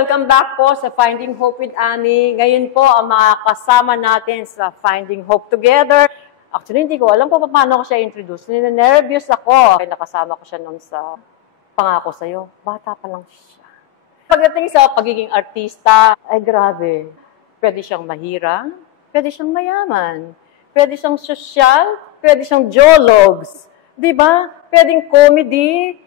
welcome back po sa Finding Hope with Annie. Ngayon po ang mga kasama natin sa Finding Hope Together. Actually, hindi ko alam po paano ko siya introduce. Nervous ako. Kaya nakasama ko siya noon sa Pangako Sa'yo. Bata pa lang siya. Pagdating sa pagiging artista, ay grabe. Pwede siyang mahirang, pwede siyang mayaman, pwede siyang sosyal, pwede siyang jologs. Diba? Pwedeng comedy,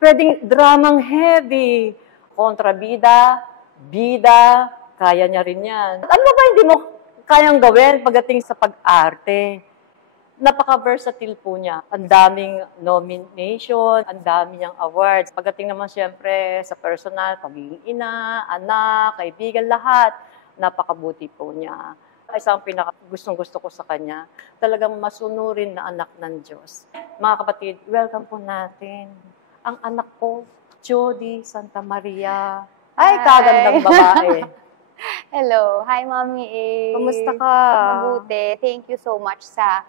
pwedeng dramang heavy. Kontrabida, bida, kaya niya rin yan. Ano ba hindi mo kayang gawin pagdating sa pag-arte? Napaka-versatile po niya. Ang daming nomination, ang dami niyang awards. Pagdating naman siyempre sa personal, pagiging ina, anak, kaibigan, lahat, napakabuti po niya. Isang pinaka-gustong-gusto ko sa kanya, talagang masunurin na anak ng Diyos. Mga kapatid, welcome po natin ang anak ko, Jody Santa Maria. Ay, kagandang babae. Hello. Hi, Mommy A. Kumusta ka? Mabuti. Thank you so much sa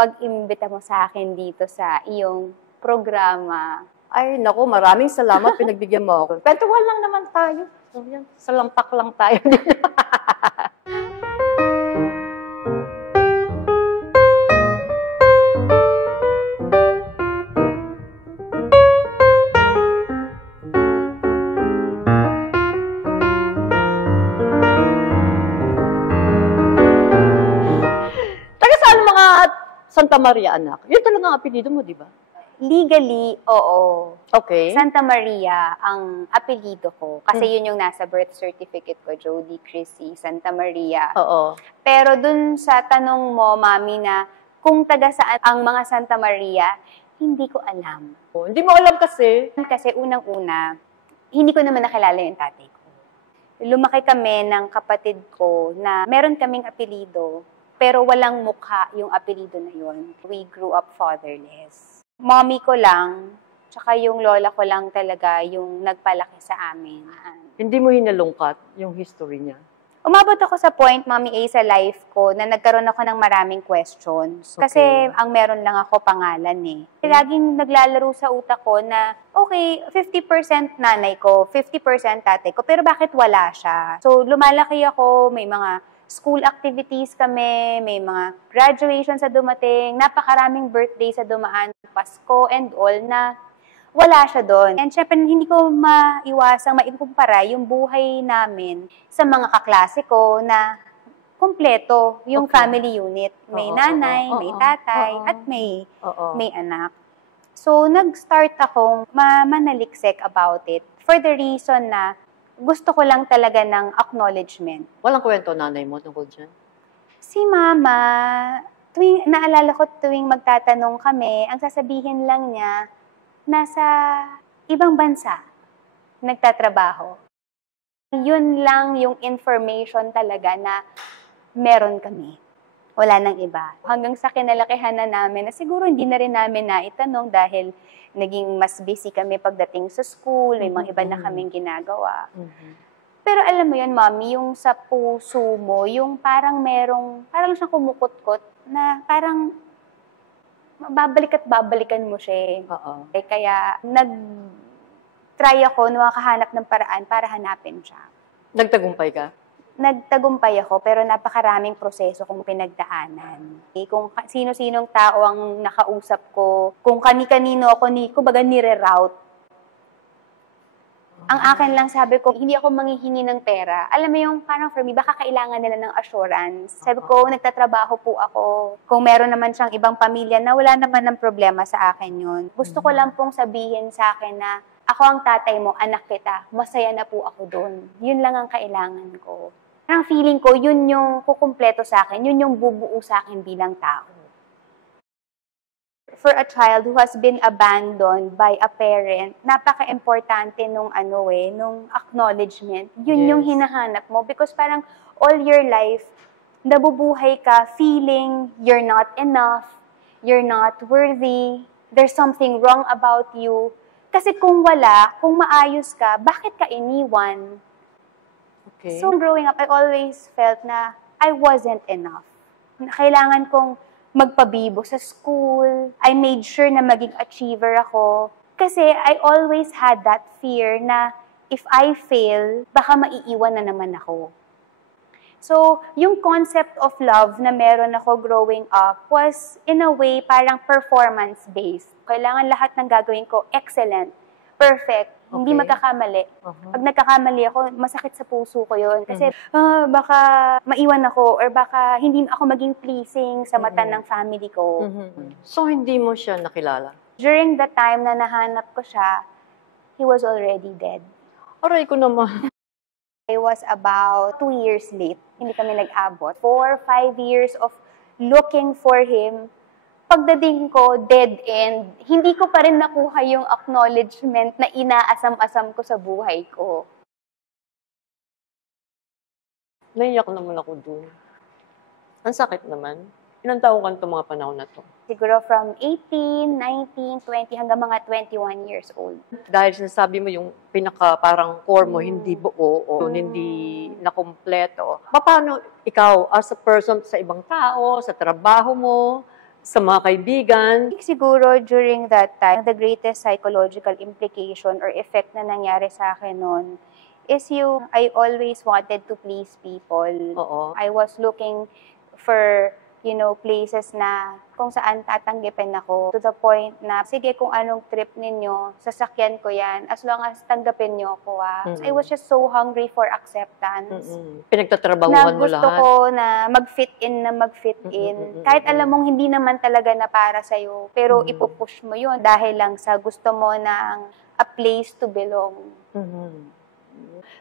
pag-imbita mo sa akin dito sa iyong programa. Ay, naku, maraming salamat. Pinagbigyan mo ako. Kwentuhan lang naman tayo. So, yan, salampak lang tayo. Santa Maria, anak. Yun talaga ang apelido mo, di ba? Legally, oo. Okay. Santa Maria ang apelido ko. Kasi yun yung nasa birth certificate ko, Jody Chrissy Santa Maria. Oo. Pero dun sa tanong mo, Mami, na kung taga saan ang mga Santa Maria, hindi ko alam. Oh, hindi mo alam kasi? Kasi unang-una, hindi ko naman nakilala yung tatay ko. Lumaki kami ng kapatid ko na meron kaming apelido, pero walang mukha yung apelido na yun. We grew up fatherless. Mommy ko lang, tsaka yung lola ko lang talaga yung nagpalaki sa amin. Hindi mo hinalungkat yung history niya? Umabot ako sa point, Mommy A, sa life ko na nagkaroon ako ng maraming questions. Kasi ang meron lang ako pangalan eh. Laging naglalaro sa utak ko na, okay, 50% nanay ko, 50% tatay ko, pero bakit wala siya? So lumalaki ako, may mga school activities kami, may mga graduation sa dumating, napakaraming birthday sa dumaan, Pasko and all, na wala siya doon. And syempre, hindi ko maiwasang maikumpara yung buhay namin sa mga kaklase ko na kompleto yung family unit. May nanay, may tatay, at may anak. So, nag-start akong manaliksik about it for the reason na gusto ko lang talaga ng acknowledgement. Walang kwento nanay mo tungkol dyan? Si Mama, naalala ko tuwing magtatanong kami, ang sasabihin lang niya, nasa ibang bansa, nagtatrabaho. Yun lang yung information talaga na meron kami. Wala nang iba. Hanggang sa kinalakihan na namin, na siguro hindi na rin namin naitanong dahil naging mas busy kami pagdating sa school, may mga iba na kaming ginagawa. Pero alam mo yun, Mommy, yung sa puso mo, yung parang parang siyang kumukutkot na parang babalik at babalikan mo siya. Kaya nag-try ako na makahanap ng paraan para hanapin siya. Nagtagumpay ka? Nagtagumpay ako, pero napakaraming proseso kong pinagdaanan. Kung sino-sinong tao ang nakausap ko, kung kani-kanino ako kumbaga nire-route. Ang akin lang, sabi ko, hindi ako manghihingi ng pera. Alam mo yung parang for me, baka kailangan nila ng assurance. Sabi ko, nagtatrabaho po ako. Kung meron naman siyang ibang pamilya na wala naman ng problema sa akin yun. Gusto ko lang pong sabihin sa akin na ako ang tatay mo, anak kita, masaya na po ako doon. Yun lang ang kailangan ko. Parang feeling ko, yun yung kukumpleto sa akin, yun yung bubuo sa akin bilang tao. For a child who has been abandoned by a parent, napaka-importante nung acknowledgement. Yun yung hinahanap mo because parang all your life, nabubuhay ka feeling you're not enough, you're not worthy, there's something wrong about you. Kasi kung wala, kung maayos ka, bakit ka iniwan? So growing up, I always felt na I wasn't enough. Kailangan kong magpabibo sa school. I made sure na maging achiever ako. Kasi I always had that fear na if I fail, baka maiiwan na naman ako. So, yung concept of love na meron ako growing up was, in a way, parang performance-based. Kailangan lahat ng gagawin ko excellent, perfect, hindi magkakamali. Pag nagkakamali ako, masakit sa puso ko yun. Kasi baka maiwan ako or baka hindi ako maging pleasing sa mata ng family ko. So, hindi mo siya nakilala? During the time na nahanap ko siya, he was already dead. Aray ko naman. I was about 2 years late. Hindi kami nag-abot. 4, 5 years of looking for him. Pagdating ko, dead end. Hindi ko pa rin nakuha yung acknowledgement na inaasam-asam ko sa buhay ko. Naiyak naman ako dun. Ang sakit naman. Ilang taon ka itong mga panahon na to? Siguro from 18, 19, 20, hanggang mga 21 years old. Dahil sinasabi mo yung pinaka parang core mo, hindi buo o hindi nakumpleto. Paano ikaw as a person sa ibang tao, sa trabaho mo, sa mga kaibigan? Siguro during that time, the greatest psychological implication or effect na nangyari sa akin noon is yung I always wanted to please people. Oo. I was looking for places na kung saan tatanggapin ako. To the point na, sige, kung anong trip ninyo, sasakyan ko yan, as long as tanggapin nyo ako. So I was just so hungry for acceptance. Pinagtatrabahuhan mo lahat? Na gusto ko na mag-fit in. Kahit alam mong hindi naman talaga na para sa'yo, pero ipupush mo yun dahil lang sa gusto mo ng a place to belong.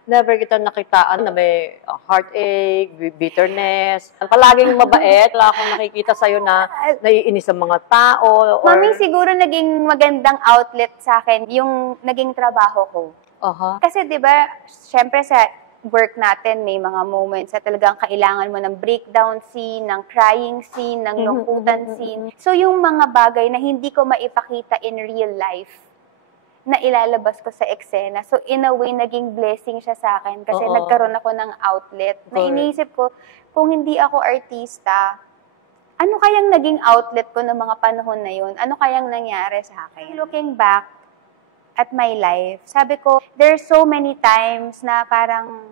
Never kita nakitaan na may heartache, bitterness. Palaging mabait. Wala akong nakikita sa'yo na naiinis sa mga tao. Or... Mami, siguro naging magandang outlet sa akin yung naging trabaho ko. Kasi di ba, syempre sa work natin, may mga moments na talagang kailangan mo ng breakdown scene, ng crying scene, ng lungkutan scene. So yung mga bagay na hindi ko maipakita in real life, na ilalabas ko sa eksena. So, in a way, naging blessing siya sa akin kasi nagkaroon ako ng outlet. Na iniisip ko, kung hindi ako artista, ano kayang naging outlet ko ng mga panahon na yun? Ano kayang nangyari sa akin? Looking back at my life, sabi ko, there's so many times na parang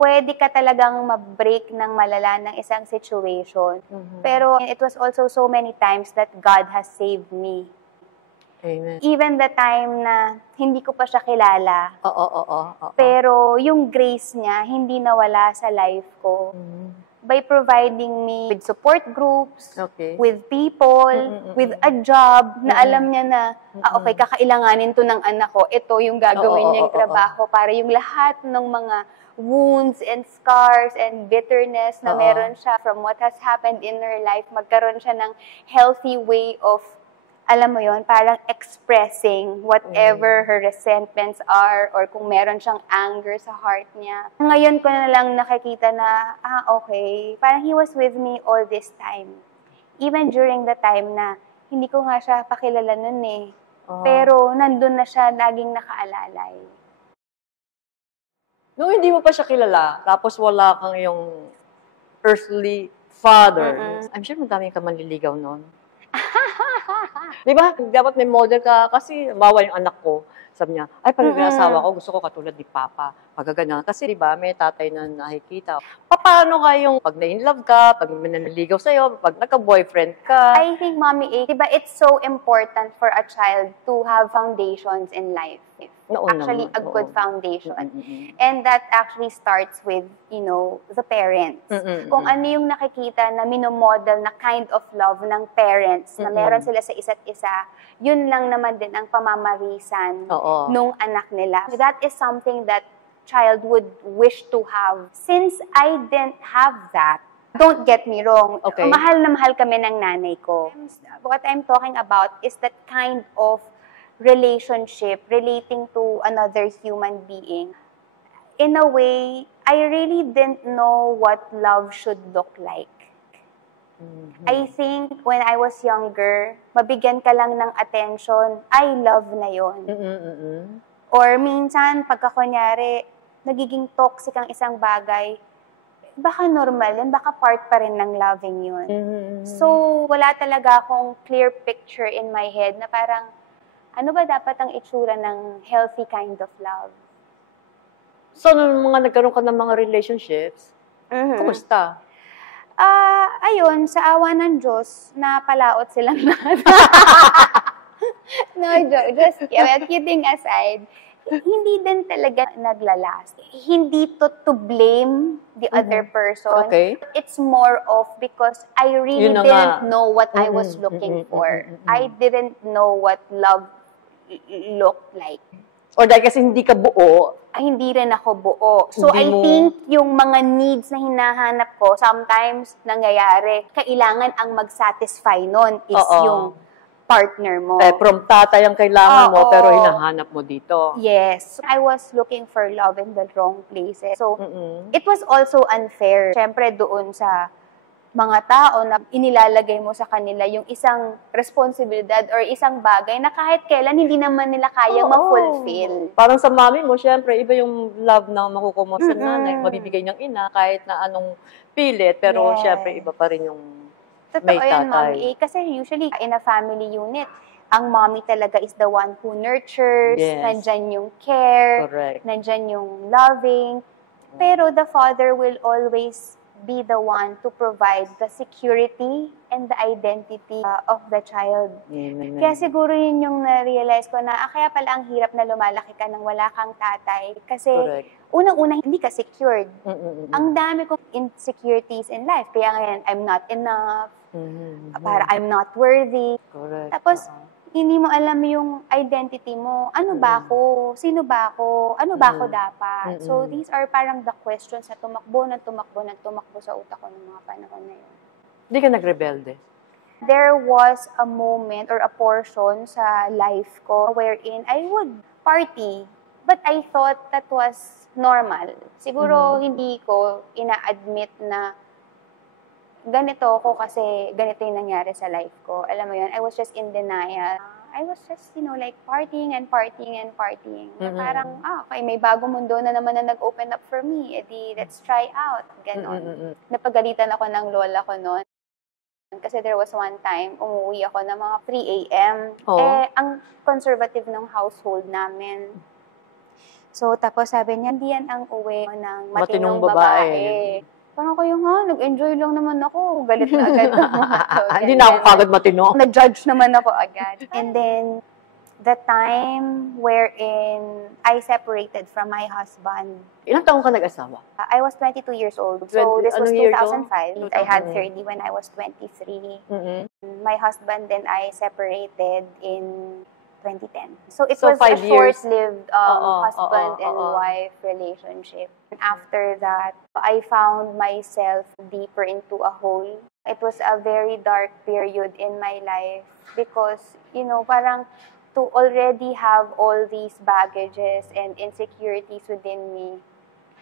pwede ka talagang ma-break ng malala ng isang situation. Pero it was also so many times that God has saved me. Amen. Even the time na hindi ko pa siya kilala. Pero yung grace niya, hindi nawala sa life ko. By providing me with support groups, with people, with a job, na alam niya na, okay, kakailanganin to ng anak ko, ito yung gagawin niyang trabaho para yung lahat ng mga wounds and scars and bitterness na meron siya from what has happened in her life, magkaroon siya ng healthy way of alam mo yon, parang expressing whatever her resentments are or kung meron siyang anger sa heart niya. Ngayon ko na lang nakikita na, okay, parang he was with me all this time. Even during the time na hindi ko nga siya pakilala nun eh. Pero nandun na siya laging nakaalalay. Nung hindi mo pa siya kilala, tapos wala kang yung earthly father, I'm sure madami ka manliligaw nun. Di ba? Dapat may model ka kasi bawa yung anak ko. Sabi niya, ay, pag asawa ko, gusto ko katulad ni Papa. Pagkagana. Kasi di ba, may tatay na nakikita. Paano kayong pag na-inlove ka, pag may naniligaw sa'yo, pag nagka-boyfriend ka? I think, Mommy A, di ba, it's so important for a child to have foundations in life. Actually, a good foundation. And that actually starts with, the parents. Kung ano yung nakikita na minomodel na kind of love ng parents na meron sila sa isa't isa, yun lang naman din ang pamamarisan nung anak nila. That is something that child would wish to have. Since I didn't have that, don't get me wrong, mahal na mahal kami ng nanay ko. What I'm talking about is that kind of relationship relating to another human being. In a way, I really didn't know what love should look like. I think when I was younger, mabigyan ka lang ng attention, I love na yon. Or minsan, pagka kunyari, nagiging toxic ang isang bagay, baka normal yan, baka part pa rin ng loving yun. So, wala talaga akong clear picture in my head na parang, ano ba dapat ang itsura ng healthy kind of love? So, nung mga nagkaroon ka ng mga relationships, kumusta? Ayun, sa awa ng Diyos, napalaot silang lahat. No, joke. Just kidding aside, hindi din talaga naglalast. Hindi to blame the other person. Okay. It's more of because I really Yun na didn't nga. know what I was looking for. I didn't know what love looked like. Or dahil kasi hindi ka buo, Hindi rin ako buo. So, I Hindi mo- think yung mga needs na hinahanap ko, sometimes nangyayari, kailangan ang mag-satisfy nun is Oo. yung partner mo. from tatay ang kailangan mo, Oo. pero hinahanap mo dito. Yes. I was looking for love in the wrong places. So, Mm-mm. it was also unfair. Siyempre, doon sa mga tao na inilalagay mo sa kanila yung isang responsibilidad or isang bagay na kahit kailan hindi naman nila kayang ma-fulfill. Parang sa mami mo, syempre, iba yung love na makukuha mo sa nanay, mabibigay ng ina, kahit na anong pilit, pero Yes. syempre, iba pa rin yung Totoo may yan, tatay. Mommy. Kasi usually, in a family unit, ang mommy talaga is the one who nurtures, Yes. nandyan yung care, Correct. nandyan yung loving. Pero the father will always be the one to provide the security and the identity of the child. Amen. Kaya siguro yun yung na-realize ko na, kaya pala ang hirap na lumalaki ka nang wala kang tatay. Kasi Correct. unang-una, hindi ka secured. Mm-mm. Ang dami kong insecurities in life. Kaya ngayon, I'm not enough. Mhm. Para I'm not worthy. Correct. Tapos, Oo. hindi mo alam yung identity mo. Ano ba ako? Sino ba ako? Ano ba ako dapat? So, these are parang the questions na tumakbo sa utak ko ng mga panahon na yun. Hindi ka nagrebelde? There was a moment or a portion sa life ko wherein I would party. But I thought that was normal. Siguro hindi ko ina-admit na ganito ako kasi ganito yung nangyari sa life ko. Alam mo yun, I was just in denial. I was just, like partying. Na parang, okay, may bagong mundo na naman na nag-open up for me. Edi, let's try out. Ganon. Napagalitan ako ng lola ko noon. Kasi there was one time, umuwi ako ng mga 3 a.m. Oh. Ang conservative ng household namin. So, tapos sabi niya, hindi yan ang uwi ng matinong babae. Parang kayo nga, nag-enjoy lang naman ako. Galit na agad ako. Hindi na ako kagad matino. Na-judge naman ako agad. And then, the time wherein I separated from my husband, Ilang taong ka nag-asawa? I was 22 years old. So, this was Anong year to? 2005. I had 30 when I was 23. My husband and I separated in 2010. So, it was a 5 years. short-lived husband and wife relationship. And after that, I found myself deeper into a hole. It was a very dark period in my life because, parang to already have all these baggages and insecurities within me.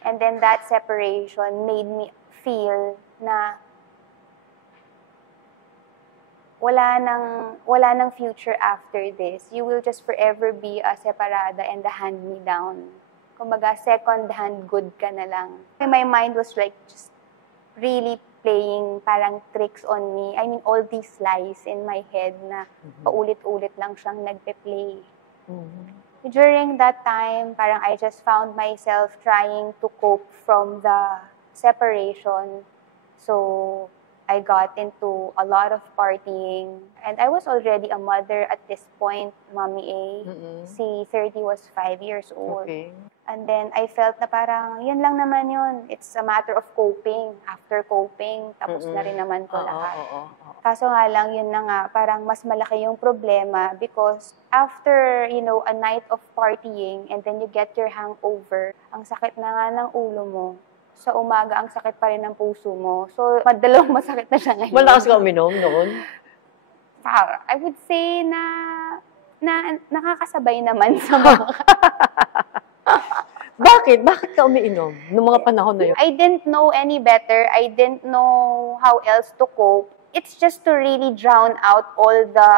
And then that separation made me feel na wala nang future after this. You will just forever be a separada and a hand-me-down. Kumbaga, second-hand good ka na lang. My mind was like just really playing parang tricks on me. I mean, all these lies in my head na paulit-ulit lang siyang nagpe-play. During that time, parang I just found myself trying to cope from the separation. So, I got into a lot of partying. And I was already a mother at this point, Mommy A. Si 30 was 5 years old. Okay. And then, I felt na parang, yan lang naman yun. It's a matter of coping. After coping, tapos na rin naman ko lahat. Kaso nga lang, yun na nga, parang mas malaki yung problema because after, a night of partying and then you get your hangover, ang sakit na nga ng ulo mo. Sa umaga, ang sakit pa rin ng puso mo. So, madalawang masakit na siya ngayon. Malakas ka uminom noon? I would say na nakakasabay naman sa mga... Bakit? Bakit ka umiinom noong mga panahon na yun? I didn't know any better. I didn't know how else to cope. It's just to really drown out all the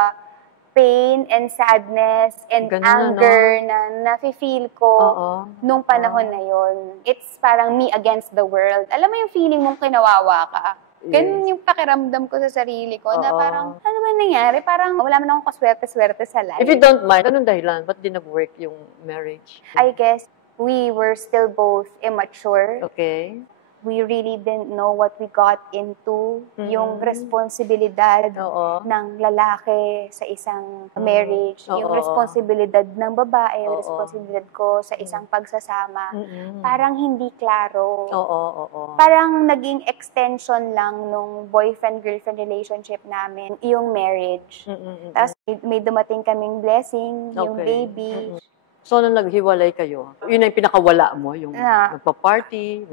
pain and sadness and Ganun, anger na nafe-feel ko nung panahon na yon. It's parang me against the world. Alam mo yung feeling mong kinawawa ka? Ganun yung pakiramdam ko sa sarili ko na parang, ano ba nangyari? Parang wala man akong kaswerte-swerte sa life. If you don't mind, anong dahilan? Ba't di nag-work yung marriage? I guess we were still both immature. Okay. We really didn't know what we got into, yung responsibilidad Oo. ng lalaki sa isang marriage, yung responsibilidad ng babae, yung responsibilidad ko sa isang pagsasama. Parang hindi klaro. Oo. Parang naging extension lang nung boyfriend-girlfriend relationship namin, yung marriage. Tapos may dumating kaming blessing, yung baby. So, nung naghiwalay kayo, yun ang pinakawala mo, yung nagpa-party,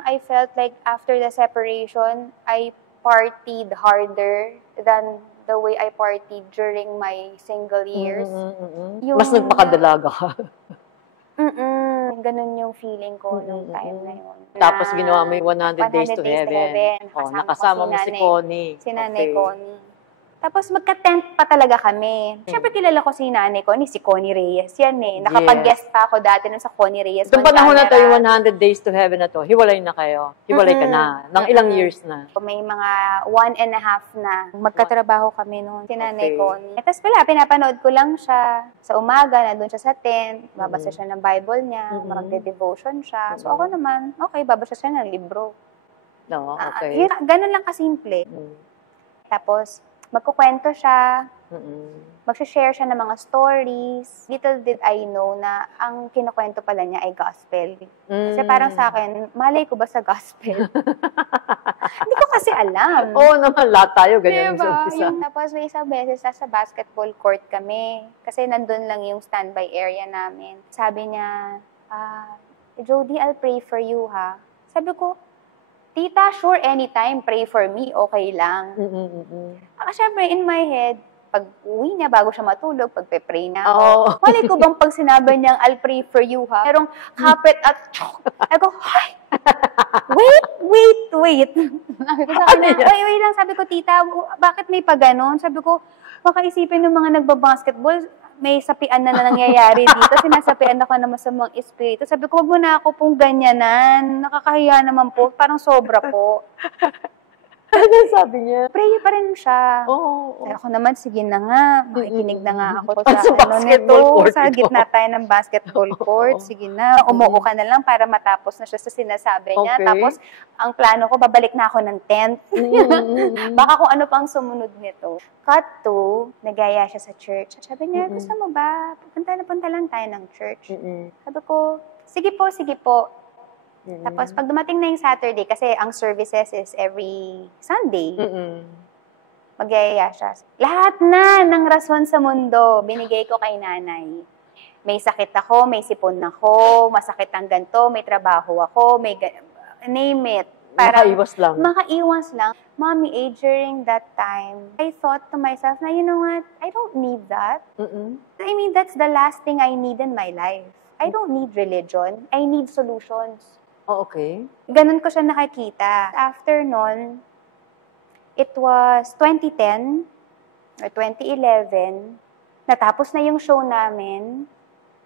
I felt like after the separation, I partied harder than the way I partied during my single years. Mas nagpakadalaga ka. Ganun yung feeling ko nung time na yun. Tapos ginawa mo yung 100 Days to Heaven. Nakasama mo si Connie. Si Nanay Connie. Tapos magka-tent pa talaga kami. Siyempre kilala ko si Nanay Connie, si Connie Reyes yan eh. Nakapag-guest pa ako dati nun sa Connie Reyes. Doon panahon na to, yung 100 Days to Heaven na to, hiwalay na kayo. Hiwalay ka na. Nang ilang years na. May mga 1.5 na. Magkatrabaho kami noon si Nanay Connie. Tapos wala, pinapanood ko lang siya. Sa umaga, nandun siya sa tent. Babasa siya ng Bible niya. Magde-devotion siya. So ako naman, okay, babasa siya ng libro. No, okay. Ganun lang kasimple. Tapos, magkukwento siya, mag-share siya ng mga stories. Little did I know na ang kinukwento pala niya ay gospel. Kasi parang sa akin, malay ko ba sa gospel? Hindi ko kasi alam. Oo naman, lahat tayo ganyan sa umpisa. Tapos may isang beses sa basketball court kami. Kasi nandun lang yung standby area namin. Sabi niya, Jody, I'll pray for you ha. Sabi ko, Tita, sure, anytime, pray for me, okay lang. Siyempre, in my head, pag uwi niya, bago siya matulog, pagpe-pray na ako. Malay ko bang pag sinabi niyang, I'll pray for you, ha? Merong kapit at chok. Ako, hi! Wait. Sabi ko sa kanya, wait lang. Sabi ko, Tita, bakit may pa ganon? Sabi ko, baka isipin ng mga nagbabasketball, may sapian na nangyayari dito. Sinasapian ako ng masamang espiritu. Sabi ko, wag mo na ako pong ganyanan. Nakakahiya naman po. Parang sobra po. Ano sabi niya? Pray pa rin siya. Ako naman, sige na nga. Makikinig na nga ako sa gitna tayo ng basketball court. Sige na. Umuo ka na lang para matapos na siya sa sinasabi niya. Tapos, ang plano ko, babalik na ako ng tent. Baka kung ano pang sumunod nito. Cut to, nagaya siya sa church. Sabi niya, gusto mo ba? Punta lang tayo ng church. Sabi ko, sige po. Tapos, pag dumating na yung Saturday, kasi ang services is every Sunday, magyayaya siya. Lahat na ng rason sa mundo, binigay ko kay nanay. May sakit ako, may sipon ako, masakit ang ganito, may trabaho ako, name it. Makaiwas lang. Mommy, during that time, I thought to myself, na you know what, I don't need that. I mean, that's the last thing I need in my life. I don't need religion. I need solutions. Okay. Ganun ko siya nakikita. After nun, it was 2010 or 2011, natapos na yung show namin,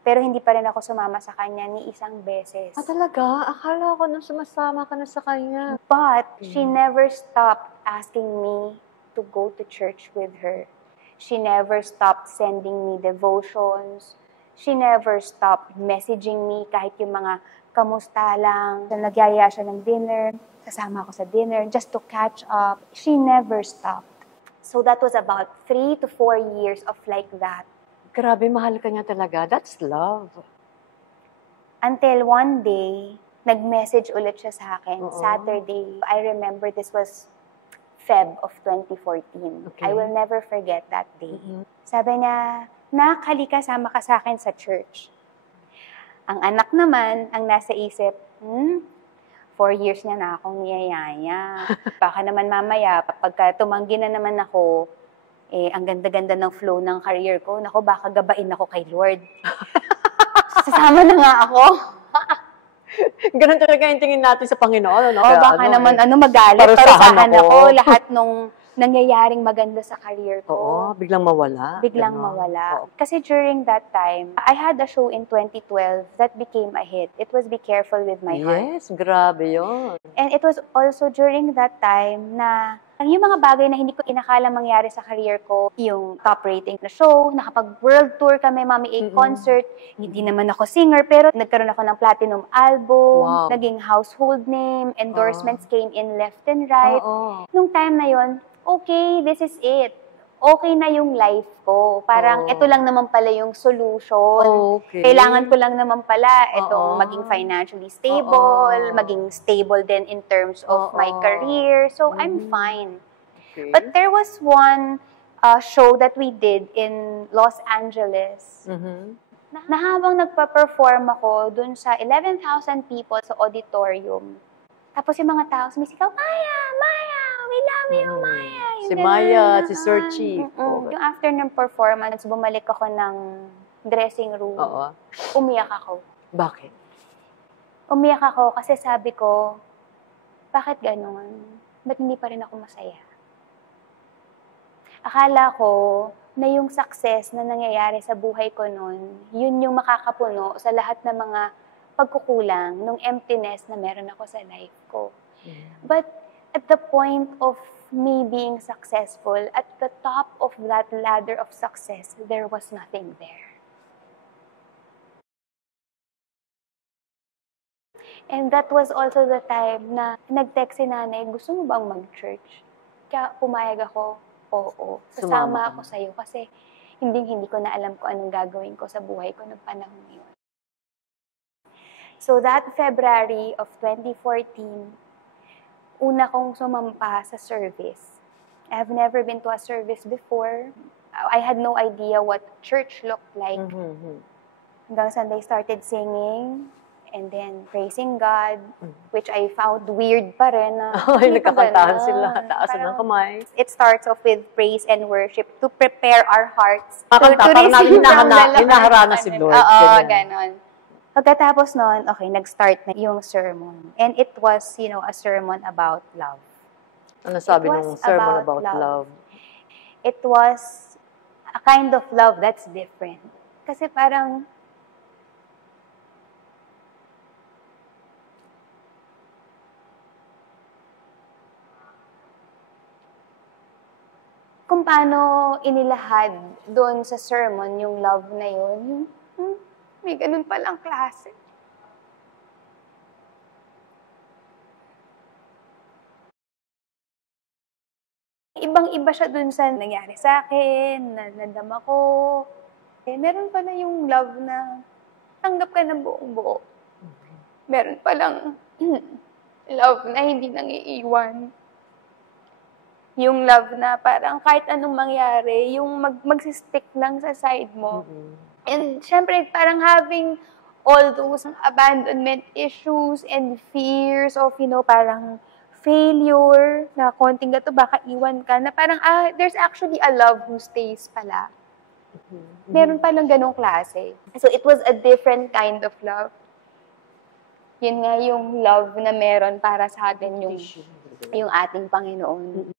pero hindi pa rin ako sumama sa kanya ni isang beses. Talaga? Akala ko nung sumasama ka na sa kanya. But she never stopped asking me to go to church with her. She never stopped sending me devotions. She never stopped messaging me kahit yung mga kamusta lang. Nagyaya siya ng dinner, sasama ako sa dinner just to catch up. She never stopped. So that was about 3 to 4 years of like that. Grabe, mahal ka niya talaga. That's love. Until one day, nag-message ulit siya sa akin. Saturday. I remember this was Feb of 2014. Okay. I will never forget that day. Sabi niya, Nak, halika, sama ka sa akin sa church. Ang anak naman, ang nasa isip, 4 years niya na akong niyayaya. Baka naman mamaya, pagka tumanggi na naman ako, ang ganda-ganda ng flow ng career ko, naku, baka gabain ako kay Lord. Sasama na nga ako. Ganun talaga yung tingin natin sa Panginoon, no? Baka naman, magalit, parusahan ako, lahat nung nangyayaring maganda sa career ko. Oo, biglang mawala. Mawala. Kasi during that time, I had a show in 2012 that became a hit. It was Be Careful With My Heart. Yes, grabe yun. And it was also during that time na Yung mga bagay na hindi ko inakala mangyari sa career ko, yung top rating na show, nakapag-world tour kami, Mami A concert, hindi naman ako singer, pero nagkaroon ako ng platinum album, naging household name, endorsements came in left and right. Nung time na yon, okay, this is it. Okay na yung life ko. Parang ito lang naman pala yung solution. Kailangan ko lang naman pala itong maging financially stable, maging stable din in terms of my career. So, I'm fine. But there was one show that we did in Los Angeles. Na habang nagpa-perform ako dun sa 11,000 people sa auditorium, tapos yung mga tao sumisigaw, Maya! Maya! We love you, Maya! Si Maya at si Sir Chief. Yung after ng performance, bumalik ako ng dressing room. Umiyak ako. Bakit? Umiyak ako kasi sabi ko, bakit ganun? Ba't hindi pa rin ako masaya? Akala ko na yung success na nangyayari sa buhay ko noon, yun yung makakapuno sa lahat ng mga pagkukulang, nung emptiness na meron ako sa life ko. But at the point of me being successful, at the top of that ladder of success, there was nothing there. And that was also the time na nag-text si nanay, gusto mo bang mag-church? Kaya pumayag ako, oo. Sasama ako sa'yo kasi hindi ko na alam kung anong gagawin ko sa buhay ko ng panahon yun. So that February of 2014, una kong sumampa sa service. I have never been to a service before. I had no idea what church looked like. Hanggang Sunday started singing and then praising God, which I found weird pa rin. Nagkakantahan sila, taasan ng kamay. It starts off with praise and worship to prepare our hearts to receive from the Lord. Hinaharana si Lord. Oo, ganon. Pagkatapos nun, okay, nag-start na yung sermon. And it was, a sermon about love. Ano sabi ng sermon about love? It was a kind of love that's different. Kasi parang, kung paano inilahad doon sa sermon yung love na yun, may ganun palang klase. Ibang-iba siya dun sa nangyari sa akin, na nadama ko. Meron pala yung love na tanggap ka ng buong buo. Meron palang love na hindi nang iiwan. Yung love na parang kahit anong mangyari, yung magsistick lang sa side mo. And syempre, parang having all those abandonment issues and fears of, parang failure, na konting gato, baka iwan ka, na parang, there's actually a love who stays pala. Meron palang ganong klase. So, it was a different kind of love. Yun nga yung love na meron para sa atin yung ating Panginoon.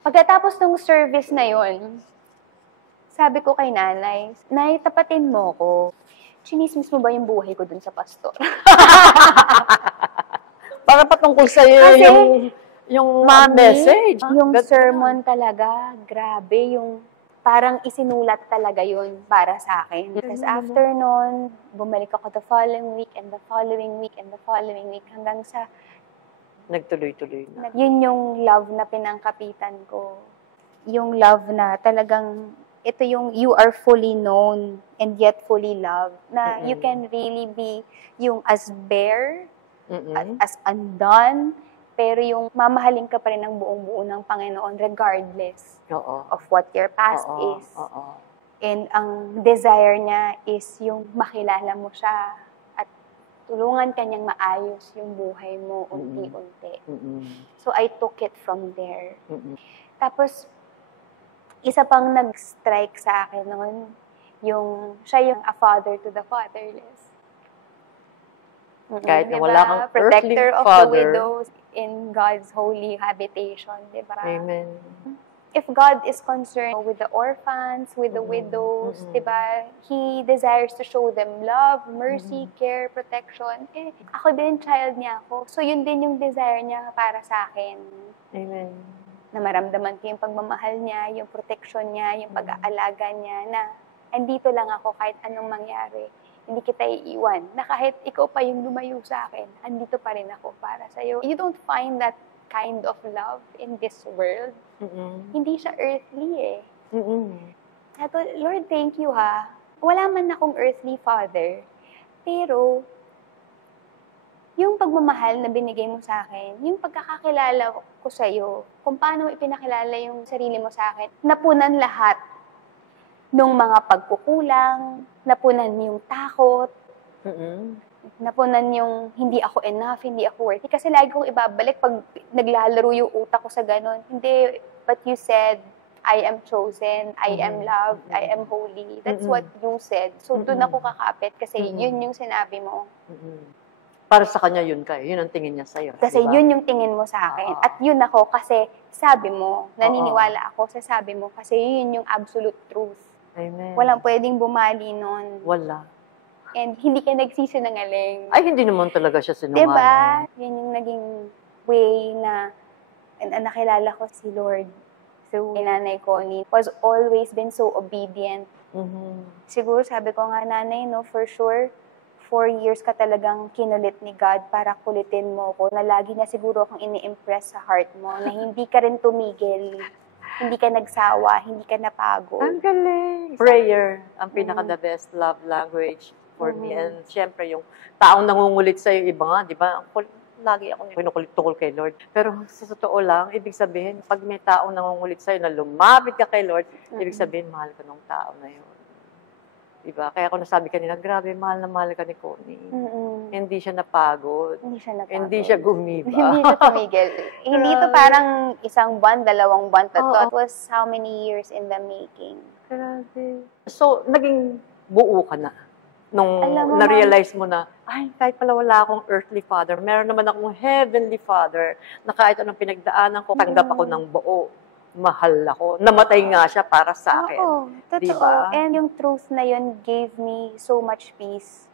Pagkatapos ng service na yun, sabi ko kay nanay, Nay, tapatin mo ko. Chinismis mo ba yung buhay ko dun sa pastor? Para patungkol sa'yo yung message. Yung sermon talaga, grabe, yung parang isinulat talaga yun para sa akin. Because after nun, bumalik ako the following week, and the following week, and the following week, hanggang sa nagtuloy-tuloy na. Yun yung love na pinangkapitan ko. Yung love na talagang ito yung you are fully known and yet fully loved. Na you can really be yung as bare, as undone, pero yung mamahalin ka pa rin ng buong-buo ng Panginoon regardless of what your past is. And ang desire niya is yung makilala mo siya at tulungan ka niyang maayos yung buhay mo unti-unti. So I took it from there. Tapos, isa pang nag-strike sa akin noon, siya yung a father to the fatherless. Kahit na wala kang earthly protector of father. The widows in God's holy habitation, di ba? Amen. If God is concerned with the orphans, with the widows, di ba? He desires to show them love, mercy, care, protection. Ako din, child niya ako. So, yun din yung desire niya para sa akin. Amen. Na maramdaman ko yung pagmamahal niya, yung protection niya, yung pag-aalaga niya, na andito lang ako kahit anong mangyari. Hindi kita iiwan. Na kahit ikaw pa yung lumayo sa akin, andito pa rin ako para sa'yo. You don't find that kind of love in this world. Hindi siya earthly eh. Sabi ko, Lord, thank you ha. Wala man akong earthly father, pero yung pagmamahal na binigay mo sa akin, yung pagkakakilala ko sa'yo, kung paano mo ipinakilala yung sarili mo sa akin, napunan lahat nung mga pagkukulang, napunan yung takot, napunan yung hindi ako enough, hindi ako worthy. Kasi lagi kong ibabalik pag naglalaro yung utak ko sa ganun. Hindi, but you said, I am chosen, I am loved, I am holy. That's what you said. So doon ako kakapit kasi yun yung sinabi mo. Para sa kanya yun kayo. Yun ang tingin niya sa'yo. Kasi diba? yun yung tingin mo sa akin. At yun ako kasi sabi mo, naniniwala ako sa sabi mo kasi yun yung absolute truth. Amen. Walang pwedeng bumali nun. Wala. And hindi ka nagsisinungaling. Ay, hindi naman talaga siya sinungaling. Diba? Yun yung naging way na nakilala ko si Lord. So, Nanay Connie was always been so obedient. Siguro sabi ko nga, Nanay, no, for sure, 4 years ka talagang kinulit ni God para kulitin mo ko, na lagi na siguro akong ini-impress sa heart mo, na hindi ka rin tumigil, hindi ka nagsawa, hindi ka napagod. Ang galing! Prayer, ang pinaka-the best love language for me. And syempre, yung taong nangungulit sa'yo, iba nga, di ba? Lagi akong kinukulit tungkol kay Lord. Pero sa totoo lang, ibig sabihin, pag may taong nangungulit sa'yo na lumapit ka kay Lord, ibig sabihin, mahal ka ng tao na yun. Diba? Kaya ako nasabi kanina, grabe, mahal na mahal ka ni Connie. Hindi siya napagod. Hindi siya napagod. Hindi siya gumiba. Hindi siya tumigil. Hindi to parang 1 buwan, 2 buwan, Oo. It was how many years in the making. Grabe. So, naging buo ka na nung Alam mo, na-realize mo na, ay, kahit pala wala akong earthly father, meron naman akong heavenly father na kahit anong pinagdaanan ko, tanggap ako ng buo. Mahal ako. Namatay nga siya para sa akin. Oo, totoo. Diba? And yung truth na yun gave me so much peace.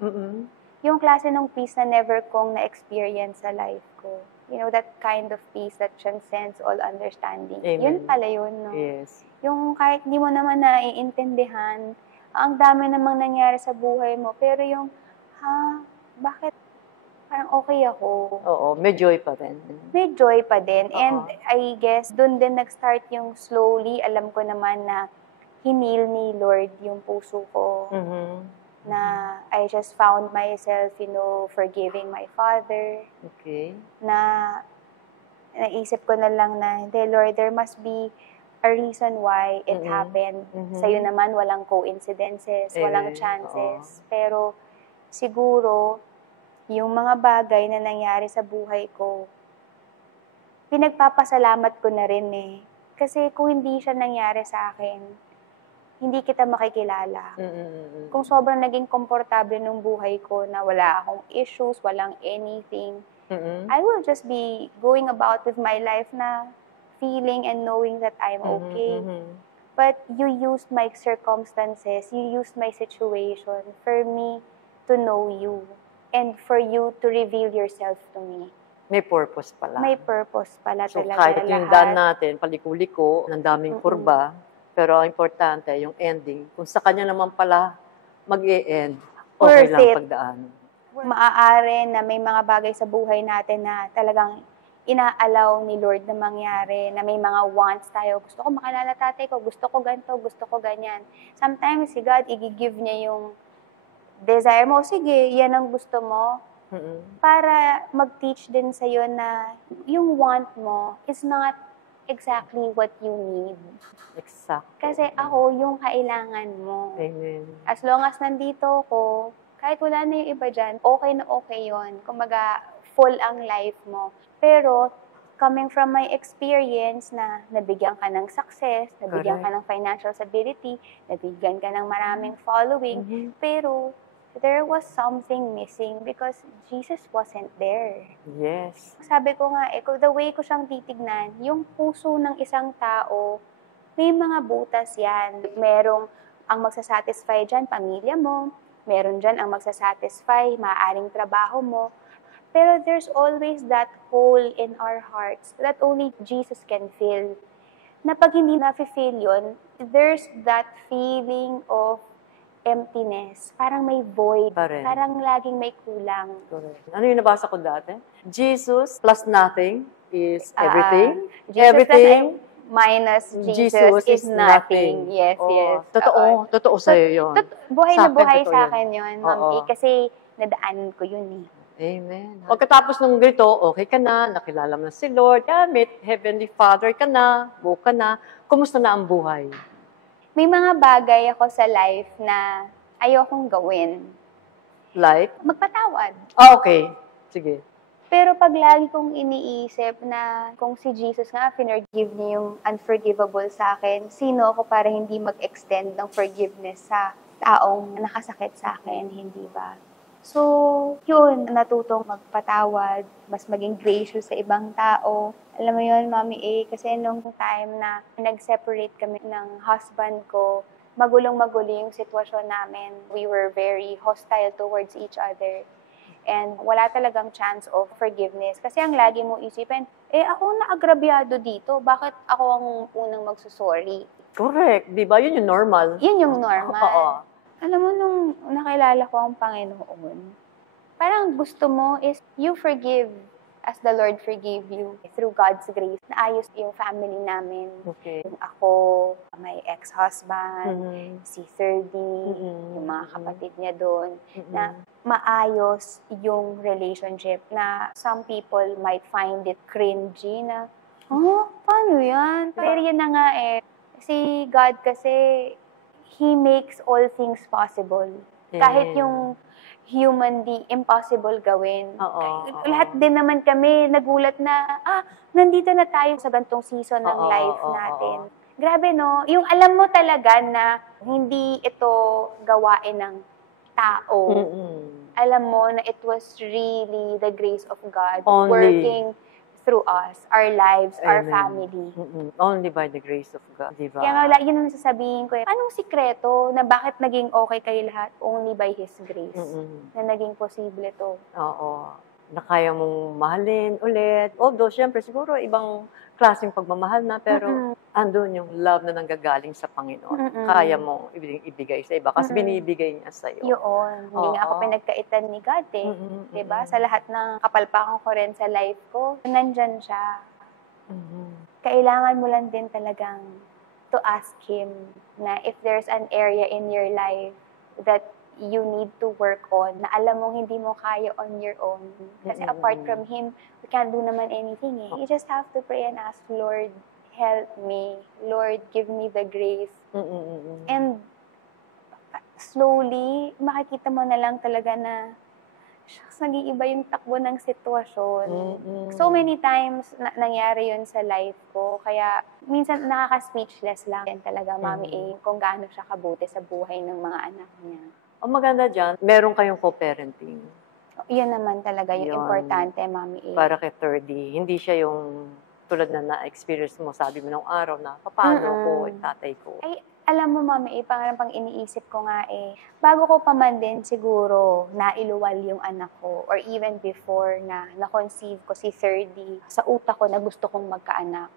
Yung klase ng peace na never kong na-experience sa life ko. You know, that kind of peace that transcends all understanding. Amen. Yun pala yun, no? Yes. Yung kahit di mo naman naiintindihan, ang dami namang nangyari sa buhay mo, pero yung, bakit parang okay ako? Oo, may joy pa rin. May joy pa din. Oo. And I guess, dun din nag-start yung slowly, alam ko naman na hinil ni Lord yung puso ko. Na I just found myself, you know, forgiving my father. Okay. Na naisip ko na lang na, hindi, Lord, there must be a reason why it happened. Sa'yo naman, walang coincidences, walang chances. Pero siguro, yung mga bagay na nangyari sa buhay ko, pinagpapasalamat ko na rin eh. Kasi kung hindi siya nangyari sa akin, hindi kita makikilala. Kung sobrang naging komportable ng buhay ko na wala akong issues, walang anything, I will just be going about with my life na feeling and knowing that I'm okay. But you used my circumstances, you used my situation for me to know you. And for you to reveal yourself to me. May purpose pala. May purpose pala So, talaga kahit yung daan natin, paliko-liko, ng daming kurba, pero ang importante, yung ending, kung sa kanya naman pala mag-e-end, okay Worth lang it. pagdaan. Maaari na may mga bagay sa buhay natin na talagang inaalaw ni Lord na mangyari, na may mga wants tayo. Gusto ko makilala tatay ko, gusto ko ganito, gusto ko ganyan. Sometimes, si God, i-give niya yung desire mo, sige, yan ang gusto mo, para mag-teach din sa'yo na yung want mo is not exactly what you need. Exact. Kasi ako, yung kailangan mo. Amen. As long as nandito ako, kahit wala na yung iba dyan, okay na okay yun. Kumbaga, full ang life mo. Pero, coming from my experience na nabigyan ka ng success, nabigyan ka ng financial stability, nabigyan ka ng maraming following, pero there was something missing because Jesus wasn't there. Yes. Sabi ko nga, the way ko siyang titignan, yung puso ng isang tao, may mga butas yan. Merong ang magsasatisfy dyan, pamilya mo. Meron dyan ang magsasatisfy, maaaring trabaho mo. Pero there's always that hole in our hearts that only Jesus can fill. Na pag hindi na-fill yun, there's that feeling of emptiness. Parang may void. Pa rin. Parang laging may kulang. Correct. Ano yung nabasa ko dati? Jesus plus nothing is everything. Jesus Everything minus Jesus is nothing. Yes, Oo. yes. Totoo sa'yo yun. Buhay Sa na akin, buhay totoo sa yun. akin yun, Ma'am Oo. A. Kasi nadaanan ko yun eh. Amen. Pagkatapos ng ganito, okay ka na, nakilala mo na si Lord, meet Heavenly Father ka na, buo ka na, kumusta na ang buhay? May mga bagay ako sa life na ayokong gawin. Like? Magpatawad. Okay. Sige. Pero pag lagi kong iniisip na kung si Jesus nga, forgive niya yung unforgivable sa akin, sino ako para hindi mag-extend ng forgiveness sa taong nakasakit sa akin, hindi ba? So, yun, natutong magpatawad, mas maging gracious sa ibang tao. Alam mo yun, Mami A, kasi nung time na nag-separate kami ng husband ko, magulong-magulo yung sitwasyon namin. We were very hostile towards each other. And wala talagang chance of forgiveness. Kasi ang lagi mo isipin, ako na-agrabyado dito. Bakit ako ang unang magsusorry? Correct. Di ba? Yun yung normal. Yun yung normal. Oo. Alam mo, nung nakilala ko ang Panginoon, parang gusto mo is you forgive as the Lord forgave you. Through God's grace, naayos yung family namin. Okay. Yung ako, my ex-husband, si Thirdy, yung mga kapatid niya doon, na maayos yung relationship na some people might find it cringy na, paano yan? Pero yan na nga eh. Si God kasi, He makes all things possible. Kahit yung humanly impossible gawin. Lahat din naman kami nagulat na, nandito na tayo sa gantong season ng life natin. Grabe no? Yung alam mo talaga na hindi ito gawain ng tao. Alam mo na it was really the grace of God working through us, our lives, our family. Only by the grace of God. Diba? Kaya nga, yun ang sasabihin ko. Anong sikreto na bakit naging okay kayo lahat? Only by His grace. Na naging posible to. Oo. Na kaya mong mahalin ulit. Although, syempre, siguro ibang klaseng pagmamahal na, pero andun yung love na nanggagaling sa Panginoon. Kaya mong ibigay sa iba kasi binibigay niya sa'yo. Yun. Hindi nga ako pinagkaitan ni God eh. Diba? Sa lahat ng kapalpakan ko rin sa life ko, nandyan siya. Kailangan mo lang din talagang to ask Him na if there's an area in your life that you need to work on, na alam mong hindi mo kaya on your own. Kasi apart from Him, we can't do naman anything eh. You just have to pray and ask, Lord, help me. Lord, give me the grace. And slowly, makikita mo na lang talaga na nag-iiba yung takbo ng sitwasyon. So many times, nangyari yun sa life ko. Kaya, minsan nakaka-speechless lang yan talaga, Mami A, kung gaano siya kabuti sa buhay ng mga anak niya. Ang maganda dyan, meron kayong co-parenting. Yun naman talaga yung importante, Mami A. Para kay Thirdy, hindi siya yung tulad na na-experience mo, sabi mo nung araw na, paano ko, tatay ko. Ay, alam mo, Mami A, pang iniisip ko nga bago ko pa man din siguro nailuwal yung anak ko, or even before na na-conceive ko si Thirdy, sa utak ko na gusto kong magkaanak,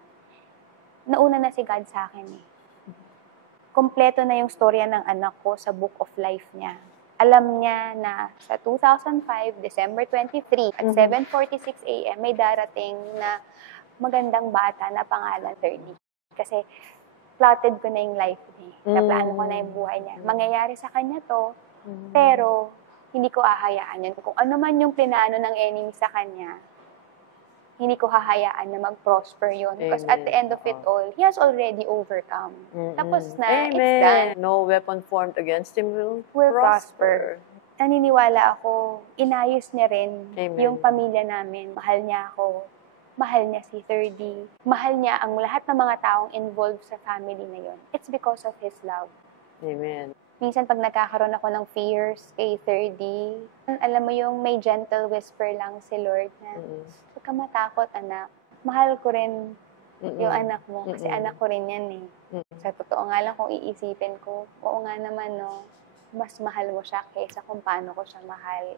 nauna na si God sa akin Kompleto na yung storya ng anak ko sa book of life niya. Alam niya na sa 2005, December 23, at 7:46 a.m., may darating na magandang bata na pangalan Thirdy. Kasi plotted ko na yung life niya. Naplano ko na yung buhay niya. Mangyayari sa kanya to, pero hindi ko ahayaan yun. Kung ano man yung plinano ng enemy sa kanya, hindi ko hahayaan na mag-prosper yun. Because at the end of it all, he has already overcome. Tapos na, it's done. No weapon formed against him will prosper. Naniniwala ako, inayos niya rin yung pamilya namin. Mahal niya ako. Mahal niya si Thirdy. Mahal niya ang lahat ng mga taong involved sa family na yun. It's because of His love. Amen. Minsan pag nagkakaroon ako ng fears kay Thirdy, alam mo yung may gentle whisper lang si Lord na, huwag ka matakot, anak. Mahal ko rin yung anak mo kasi anak ko rin yan Sa totoo nga lang kung iisipin ko, oo nga naman mas mahal mo siya kaysa kung paano ko siya mahal.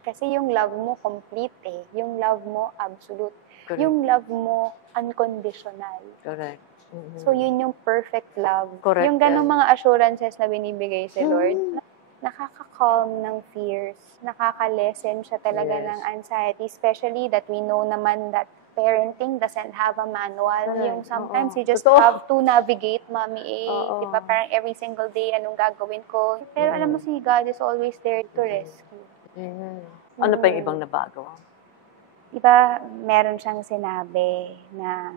Kasi yung love mo complete eh. Yung love mo absolute. Correct. Yung love mo unconditional. Correct. So, yun yung perfect love. Correct Yung ganong yan. mga assurances na binibigay si Lord, nakaka-calm ng fears, nakaka-lessen siya talaga Yes. ng anxiety, especially that we know naman that parenting doesn't have a manual. Correct. Yung sometimes Oo. you just Totoo. have to navigate, Mommy A. Oo. Diba? Parang every single day, anong gagawin ko. Pero alam mo si God is always there to rescue. Ano pa yung ibang nabago? Diba, meron siyang sinabi na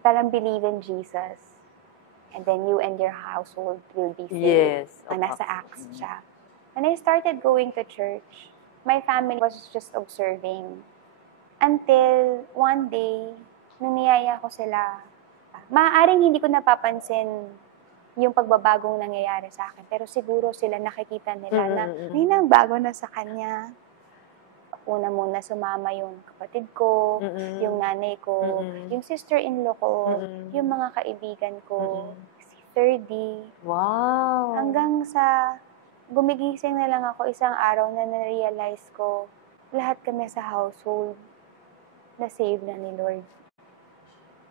parang believe in Jesus and then you and your household will be saved. Yes. Nasa Acts siya. When I started going to church, my family was just observing. Until one day, nung niyaya ko sila, maaaring hindi ko napapansin yung pagbabagong nangyayari sa akin. Pero siguro sila nakikita nila na may nagbago na sa kanya. Una muna sumama yung kapatid ko, yung nanay ko, yung sister-in-law ko, yung mga kaibigan ko, si 30. Wow! Hanggang sa gumigising na lang ako isang araw na na-realize ko, lahat kami sa household na-save na ni Lord.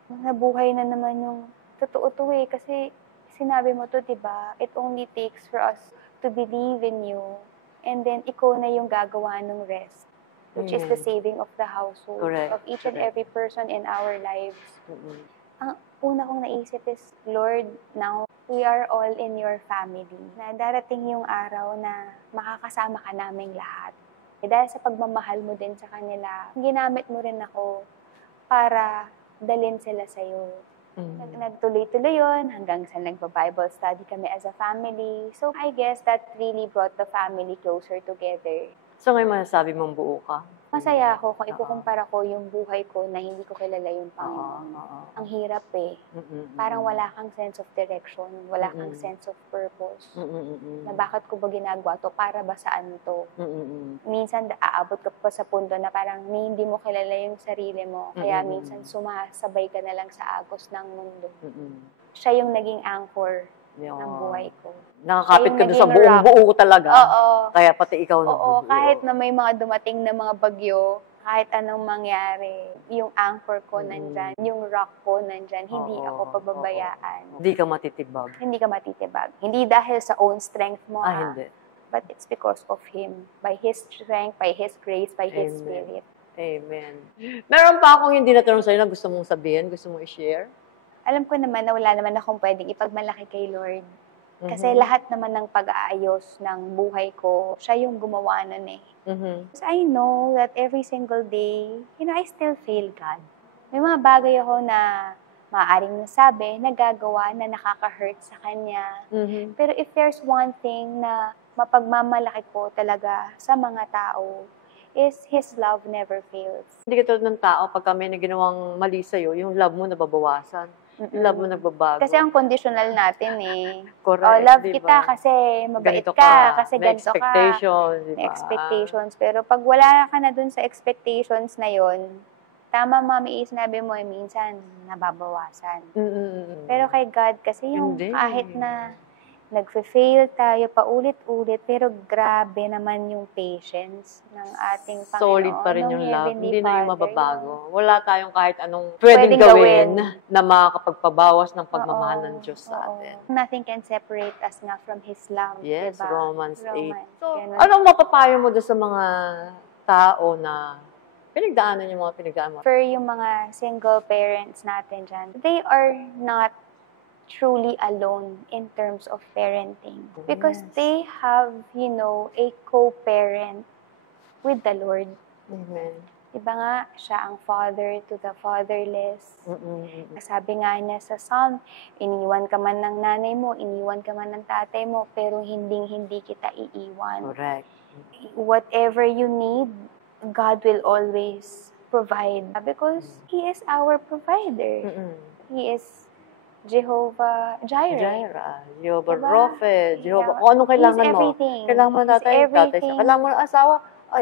Nabuhay na naman yung totoo to eh, kasi sinabi mo to, diba? It only takes for us to believe in you and then ikaw na yung gagawa ng rest. Which is the saving of the household, Correct. of each and every person in our lives. Mm-mm. Ang una kong naisip is, Lord, now we are all in your family. Na darating yung araw na makakasama ka naming lahat. Dahil sa pagmamahal mo din sa kanila, ginamit mo rin ako para dalhin sila sa'yo. Nagtuloy-tuloy yun hanggang sa nagpa-Bible study kami as a family. So I guess that really brought the family closer together. So ngayon masasabi mong buo ka? Masaya ako kung ikukumpara ko yung buhay ko na hindi ko kilala yung Panginoon. Ang hirap eh. Parang wala kang sense of direction, wala kang sense of purpose. Na bakit ko ba ginagawa to? Para ba saan to? Minsan aabot ka pa sa punto na parang hindi mo kilala yung sarili mo. Kaya minsan sumasabay ka na lang sa agos ng mundo. Siya yung naging anchor ng buhay ko. Nakakapit ka doon sa buong-buo talaga. Oo. Kaya pati ikaw Oo, kahit na may mga dumating na mga bagyo, kahit anong mangyari, yung anchor ko nandyan, yung rock ko nandyan, hindi ako pababayaan. Hindi ka matitibag. Hindi ka matitibag. Hindi dahil sa own strength mo. Hindi. But it's because of Him. By His strength, by His grace, by His Spirit. Amen. Meron pa akong hindi natanong sa'yo na gusto mong sabihin, gusto mong i-share? Alam ko naman na wala naman akong pwedeng ipagmalaki kay Lord. Kasi lahat naman ng pag-aayos ng buhay ko, siya yung gumawa nun eh. Because I know that every single day, I still fail God. May mga bagay ako na maaaring nasabi, nagagawa na nakaka-hurt sa Kanya. Pero if there's one thing na mapagmamalaki ko talaga sa mga tao, is His love never fails. Hindi ka tulad ng tao, pag kami na ginawang mali sa'yo, yung love mo nababawasan. Yung love mo nagbabago. Kasi ang conditional natin eh. Correct, love diba? kita kasi mabait Ganito ka, kasi may ganito ka. expectations, diba? May expectations. Pero pag wala ka na dun sa expectations na yon, tama, Mami, sinabi mo minsan nababawasan. Pero kay God, kasi yung kahit na nagfe-fail tayo paulit-ulit, pero grabe naman yung patience ng ating Panginoon. Solid pa rin yung love. Hindi na yung Father, mababago. Wala tayong kahit anong pwedeng gawin na makakapagpabawas ng pagmamahal ng Diyos sa atin. Nothing can separate us nga from His love. Yes, diba? Romans 8. So, ganun. anong mapapayo mo doon sa mga tao na pinagdaanan yung mga pinagdaanan mo? For yung mga single parents natin dyan, they are not truly alone in terms of parenting. Because they have, a co-parent with the Lord. Amen. Diba nga, siya ang father to the fatherless. Sabi nga niya sa Psalm, iniwan ka man ng nanay mo, iniwan ka man ng tatay mo, pero hindi kita iiwan. Correct. Whatever you need, God will always provide. Because He is our provider. He is Jehovah Jireh. Jehovah Diba? Rapha, Jehovah, kung anong kailangan mo. Everything. Kailangan mo na tatay, siya. Kailangan mo ng asawa,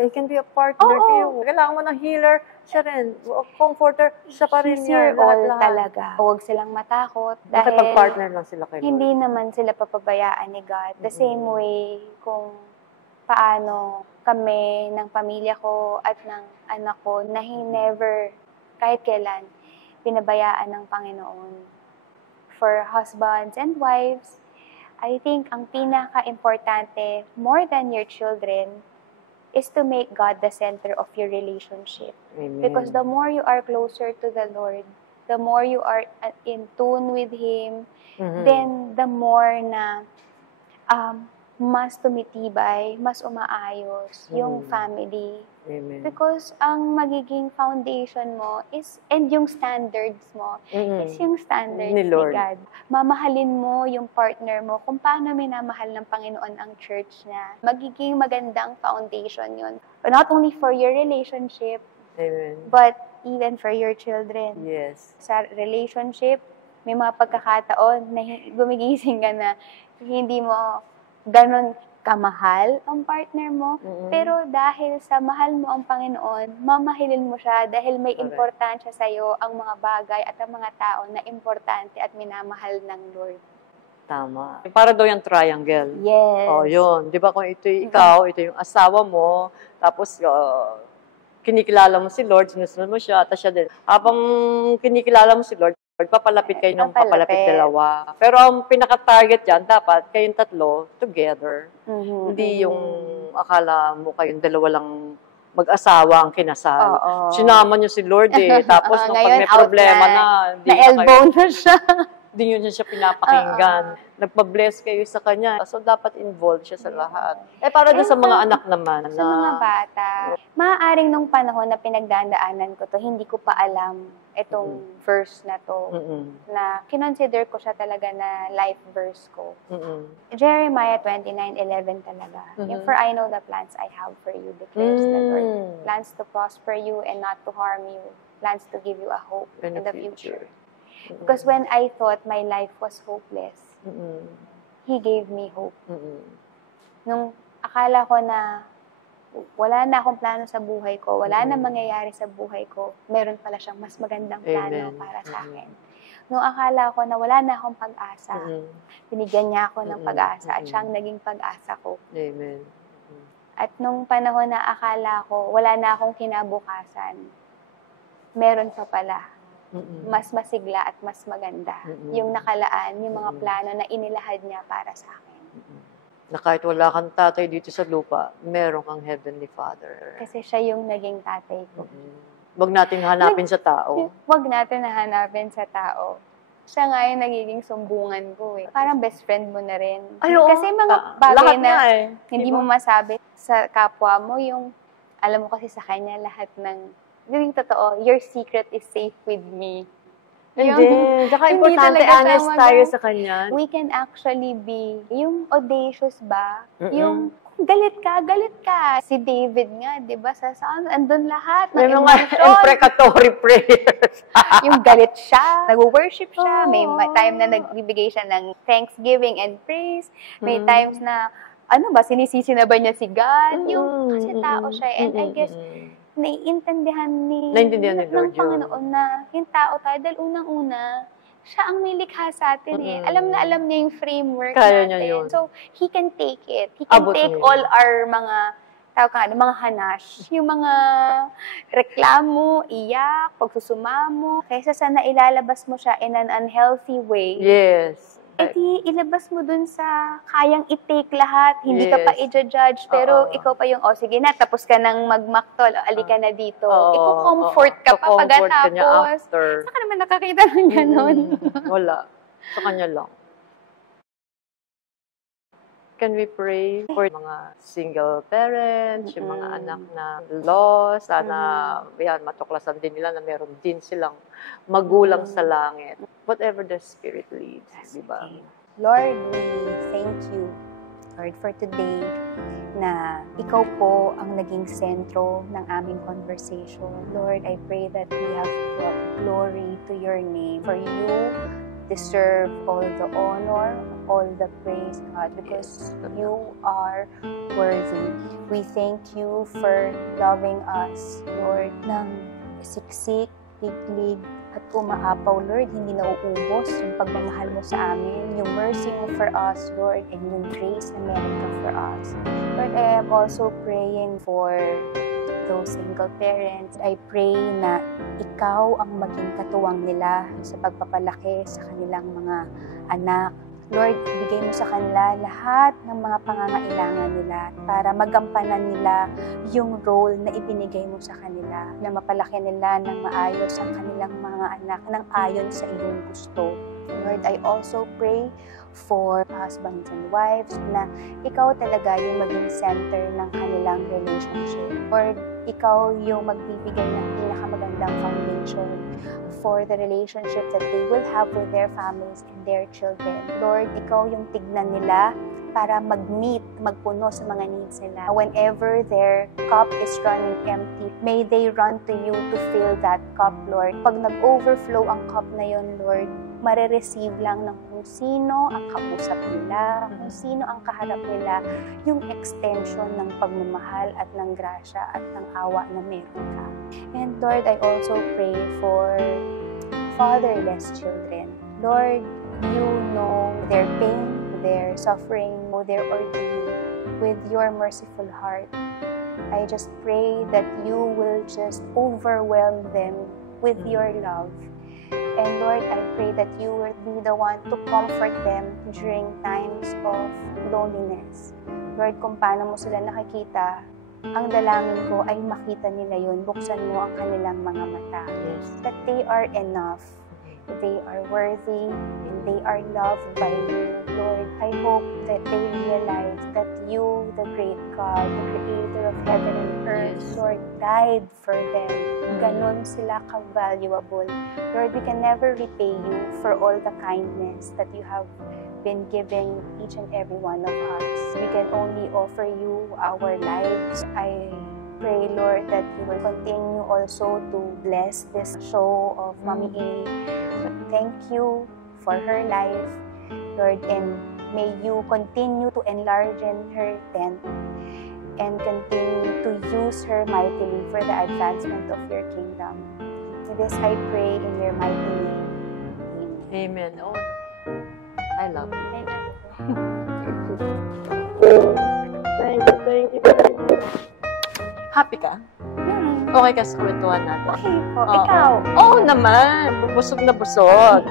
he can be a partner to you. Kailangan mo ng healer, siya rin. Comforter, siya pa rin He's yan. your all talaga. Huwag silang matakot. Dahil Makipag-partner lang sila kayo. hindi naman sila papabayaan ni God. The same way kung paano kami ng pamilya ko at ng anak ko na never, kahit kailan, pinabayaan ng Panginoon. For husbands and wives, I think ang pinaka-importante, more than your children, is to make God the center of your relationship. Amen. Because the more you are closer to the Lord, the more you are in tune with Him, then the more na mas tumitibay, mas umaayos yung family. Amen. Because ang magiging foundation mo is, and yung standards mo, is yung standards ni God. Mamahalin mo yung partner mo kung paano minamahal ng Panginoon ang church niya. Magiging magandang foundation yun. Not only for your relationship, Amen. but even for your children. Yes. Sa relationship, may mga pagkakataon na gumigising ka na hindi mo ganon kamahal ang partner mo, pero dahil sa mahal mo ang Panginoon, mamahilin mo siya dahil may importansya sa iyo ang mga bagay at ang mga tao na importante at minamahal ng Lord. Tama. Para daw yung triangle. Yes. Oh, yun. 'Di ba kung ito ikaw, ito yung asawa mo, tapos kinikilala mo si Lord, sinusunod mo siya, at siya din. Habang kinikilala mo si Lord, papalapit kayo ng papalapit dalawa. Pero ang pinaka-target dyan, dapat kayong tatlo together. Hindi yung akala mo kayong dalawa lang mag-asawa ang kinasal. Sinama niyo si Lord tapos nung pag may problema na, na-elbow na siya. Hindi nyo siya pinapakinggan. Nagpa-bless kayo sa kanya. So, dapat involved siya sa lahat. Para doon sa mga anak naman. Sa mga bata. Maaaring nung panahon na pinagdadaanan ko to, hindi ko pa alam itong verse na to. Na kinonsider ko siya talaga na life verse ko. Jeremiah 29:11 talaga. Yung, for I know the plans I have for you, declares the Lord. Plans to prosper you and not to harm you. Plans to give you a hope in the future. Because when I thought my life was hopeless, He gave me hope. Nung akala ko na wala na akong plano sa buhay ko, wala na mangyayari sa buhay ko, meron pala siyang mas magandang plano para sa akin. Nung akala ko na wala na akong pag-asa, binigyan niya ako ng pag-asa at siyang naging pag-asa ko. Amen. At nung panahon na akala ko wala na akong kinabukasan, meron pa pala. Mas masigla at mas maganda. Yung nakalaan, yung mga plano na inilahad niya para sa akin. Na kahit wala kang tatay dito sa lupa, meron kang Heavenly Father. Kasi siya yung naging tatay ko. Huwag natin hanapin sa tao. Huwag natin hanapin sa tao. Siya nga yung nagiging sumbungan ko eh. Parang best friend mo na rin. Kasi mga bagay na hindi mo masabi sa kapwa mo, yung alam mo kasi sa kanya lahat ng yung totoo, your secret is safe with me. Hindi. Saka importante, honest tayo sa kanya. We can actually be, yung audacious ba? Yung galit ka. Si David nga, di ba? Andun lahat ng yung mga imprecatory prayers. Yung galit siya, nag-worship siya, may time na nagbibigay siya ng thanksgiving and praise, may times na, sinisisi na ba niya si God? Yung, kasi tao siya. And I guess, naiintindihan ni Lord Panginoon na yung tao tayo, dahil unang-una, siya ang may likha sa atin eh. Alam niya yung framework Kaya natin. Niya yun. So, He can take it. He can take all our mga, mga hanash. Yung mga reklamo, iyak, pagsusumamo. Kaysa sana ilalabas mo siya in an unhealthy way. Yes. Di ilabas mo dun sa kayang i-take lahat, hindi ka pa i-judge, pero ikaw pa yung, sige na, tapos ka nang magmaktol, alika na dito. Iko-comfort ka pa pagkatapos. Saan ka naman nakakita ng ganon? Wala. Sa kanya lang. Can we pray for mga single parents, yung mga anak na lost, sana matuklasan din nila na meron din silang magulang sa langit. Whatever the Spirit leads, di ba? Lord, we thank you, Lord, for today na ikaw po ang naging sentro ng aming conversation. Lord, I pray that we have brought glory to your name. For you deserve all the honor, all the praise, God, because you are worthy. We thank you for loving us, Lord, ng siksik, higlig, at umaapaw, Lord, hindi nauubos yung pagmamahal mo sa amin, yung mercy mo for us, Lord, and yung grace na meron ka for us. Lord, I am also praying for those single parents. I pray na ikaw ang maging katuwang nila sa pagpapalaki sa kanilang mga anak. Lord, bigay mo sa kanila lahat ng mga pangangailangan nila para magampanan nila yung role na ibinigay mo sa kanila, na mapalaki nila ng maayos ang kanilang mga anak ng ayon sa iyong gusto. Lord, I also pray for husbands and wives na ikaw talaga yung maging center ng kanilang relationship. Lord, ikaw yung magbibigay ng pinakamagandang foundation for the relationship that they will have with their families and their children. Lord, ikaw yung tignan nila para mag-meet, magpuno sa mga needs nila. Whenever their cup is running empty, may they run to you to fill that cup, Lord. Pag nag-overflow ang cup na yon, Lord, marireceive lang ng kung sino ang kausap nila, kung sino ang kaharap nila, yung extension ng pagmamahal at ng grasya at ng awa na meron ka. And Lord, I also pray for fatherless children. Lord, you know their pain, their suffering, their ordeal with your merciful heart. I just pray that you will just overwhelm them with your love. And Lord, I pray that you will be the one to comfort them during times of loneliness. Lord, kung paano mo sila nakikita, ang dalangin ko ay makita nila yun. Buksan mo ang kanilang mga mata. Yes. That they are enough. They are worthy and they are loved by you. Lord, I hope that they realize that you, the great God, the creator of heaven and earth, Yes. Lord, died for them. Ganon sila ka-valuable. Lord, we can never repay you for all the kindness that you have been giving each and every one of us. We can only offer you our lives. I pray, Lord, that you will continue also to bless this show of Mommy A. Thank you for her life, Lord, and may you continue to enlarge in her tent and continue to use her mightily for the advancement of your kingdom. This I pray in your mighty name. Amen. Amen. Oh, I love it. I love Thank you. Happy ka? you. Okay ka sa kwentuhan natin? Okay po. Oo. Ikaw? Oo naman. Busog na busog.